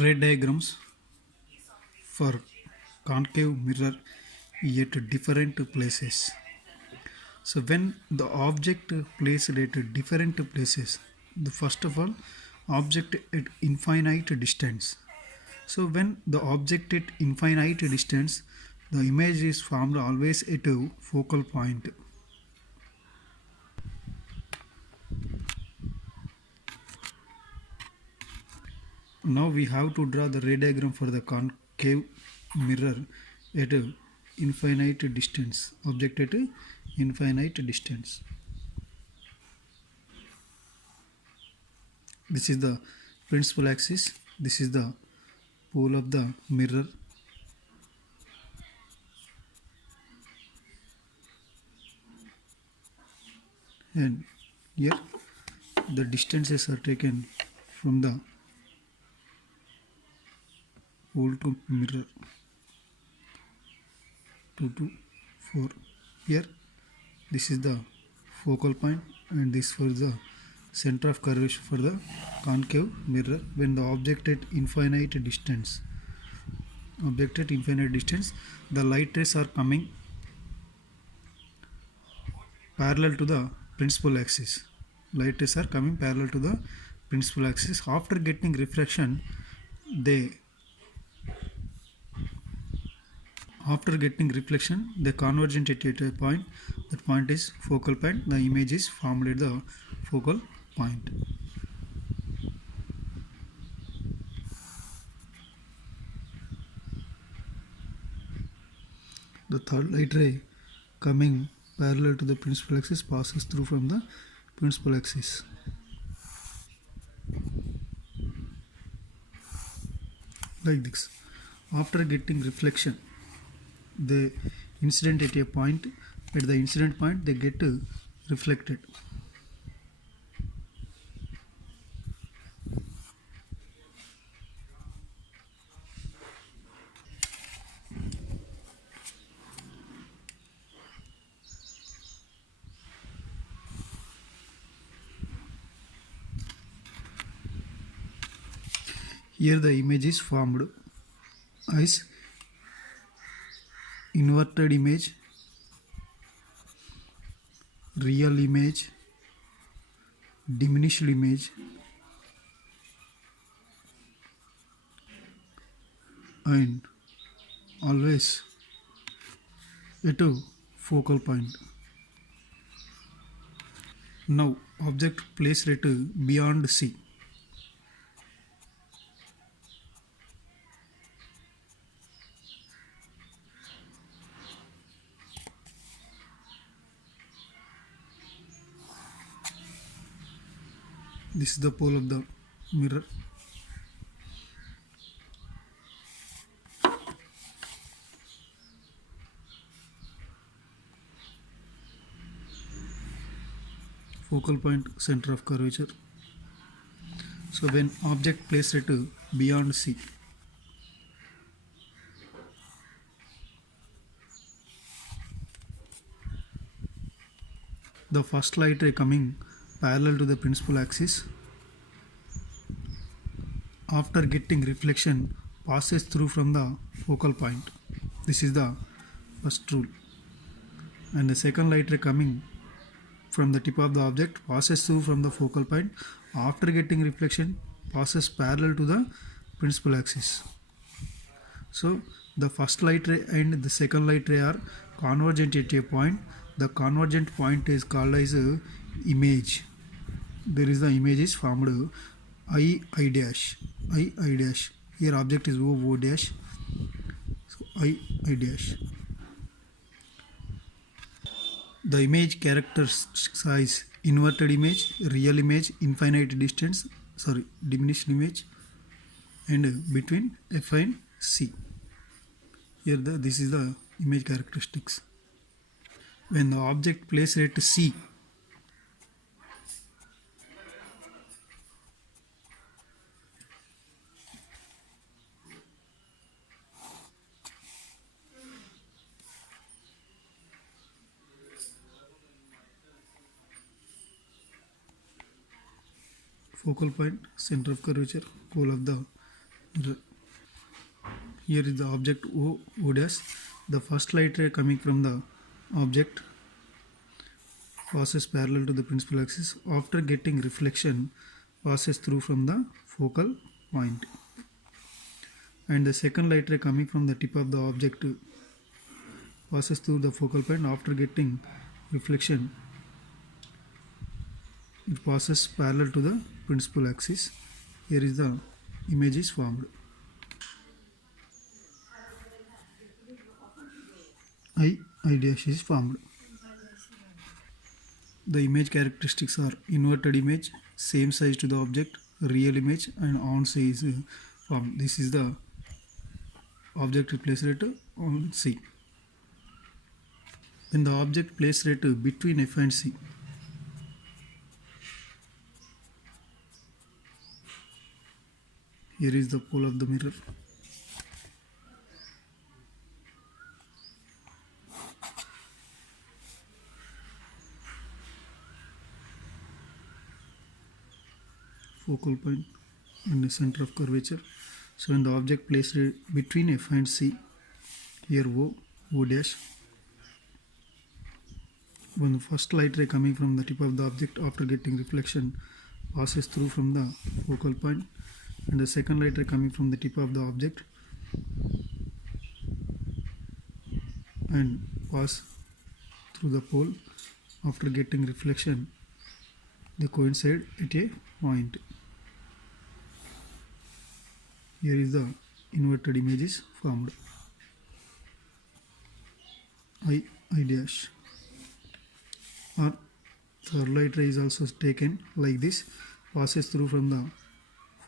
Ray diagrams for concave mirror at different places. So when the object placed at different places, the first of all object at infinite distance. So when the object at infinite distance, the image is formed always at a focal point. Now we have to draw the ray diagram for the concave mirror at a infinite distance. Object at a infinite distance. This is the principal axis. This is the pole of the mirror. And here the distances are taken from the pole to mirror. 2 to 4. Here this is the focal point and this for the center of curvature for the concave mirror. When the object at infinite distance, the light rays are coming parallel to the principal axis. Light rays are coming parallel to the principal axis. After getting refraction, they converge at a point. That point is focal point. The image is formed at the focal point. The third light ray coming parallel to the principal axis passes through from the principal axis. Like this. After getting reflection, the incident at a point, at the incident point they get reflected. Here the image is formed as inverted image, real image, diminished image, and always at a focal point. Now object placed at beyond C. This is the pole of the mirror. Focal point, center of curvature. So when object placed at beyond C, the first light ray coming parallel to the principal axis, after getting reflection passes through from the focal point. This is the first rule. And the second light ray coming from the tip of the object passes through from the focal point. After getting reflection passes parallel to the principal axis. So the first light ray and the second light ray are convergent at a point. The convergent point is called as image. There is the image is formed I dash. Here object is O dash. So I dash. The image characteristics is inverted image, real image, infinite distance, diminished image, and between F and C. Here this is the image characteristics. When the object placed at C, focal point, center of curvature, pole of the Here is the object O dash. The first light ray coming from the object passes parallel to the principal axis. After getting reflection, passes through from the focal point. And the second light ray coming from the tip of the object passes through the focal point. After getting reflection, it passes parallel to the principal axis. Here is the image is formed. I dash is formed. The image characteristics are inverted image, same size to the object, real image, and on C is formed. This is the object placed at on C. When the object placed at between F and C, here is the pole of the mirror. Focal point and the center of curvature. So when the object placed between F and C, here O dash, when the first light ray coming from the tip of the object after getting reflection passes through from the focal point, and the second light ray coming from the tip of the object and pass through the pole. After getting reflection, they coincide at a point. Here is the inverted image is formed. I dash. Or third light ray is also taken like this, passes through from the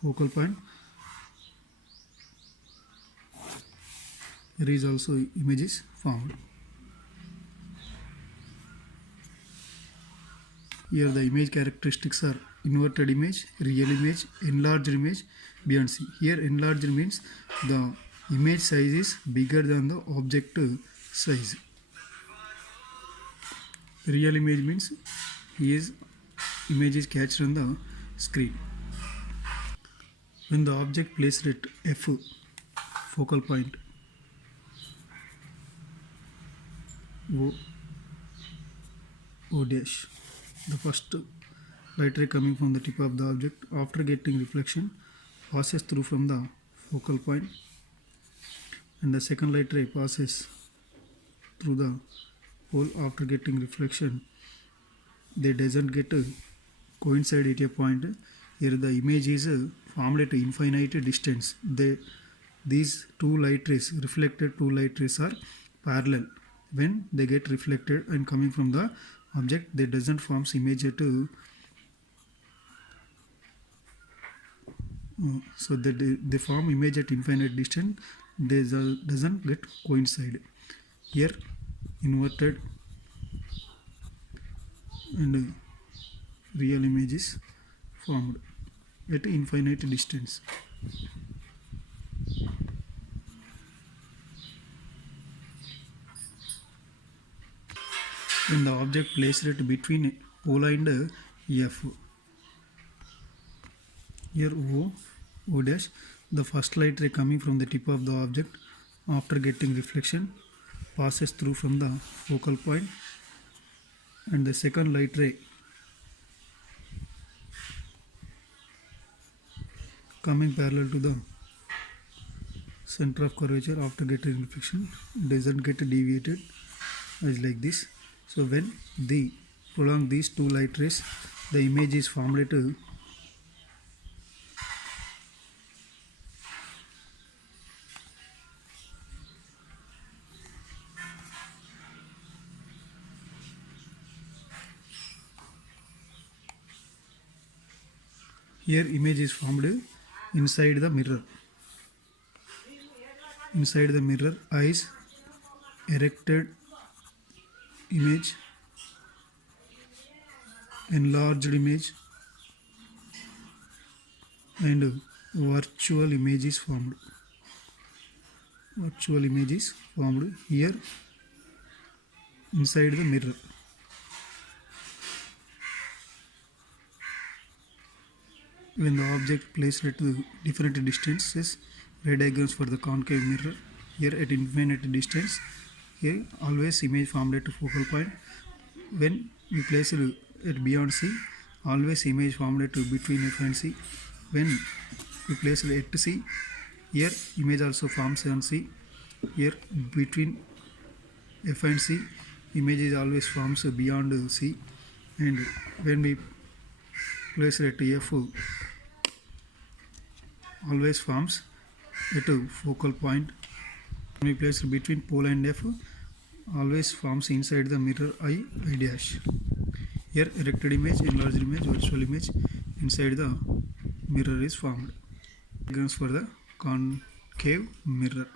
focal point. Here is also image is formed. Here the image characteristics are inverted image, real image, enlarged image, beyond C. Here enlarged means the image size is bigger than the object size. Real image means image is captured on the screen. When the object placed at F focal point, O dash, the first light ray coming from the tip of the object after getting reflection passes through from the focal point, and the second light ray passes through the pole. After getting reflection, they doesn't get coincide at a point. Here the image is formed at infinite distance. These two light rays, reflected two light rays, are parallel. When they get reflected and coming from the object, they doesn't form image at so that they form image at infinite distance. They doesn't get coincide. Here inverted and real image is formed at infinite distance. When the object placed it between pole and F, here O dash, the first light ray coming from the tip of the object after getting reflection passes through from the focal point, and the second light ray coming parallel to the center of curvature after getting reflection doesn't get deviated as like this. So when they prolong these two light rays, the image is formed at here image is formed inside the mirror. Inside the mirror, eyes, erected image, enlarged image, and virtual image is formed. Virtual image is formed here inside the mirror. When the object placed at different distances, ray diagrams for the concave mirror. Here at infinite distance, here always image formed at focal point. When we place it at beyond C, always image formed at between F and C. When we place it at C, here image also forms on C. Here between F and C, image is always forms beyond C. And when we place it at F, always forms at a focal point. When we place it between pole and F, always forms inside the mirror I dash. Here erected image, enlarged image, virtual image inside the mirror is formed. Diagrams for the concave mirror.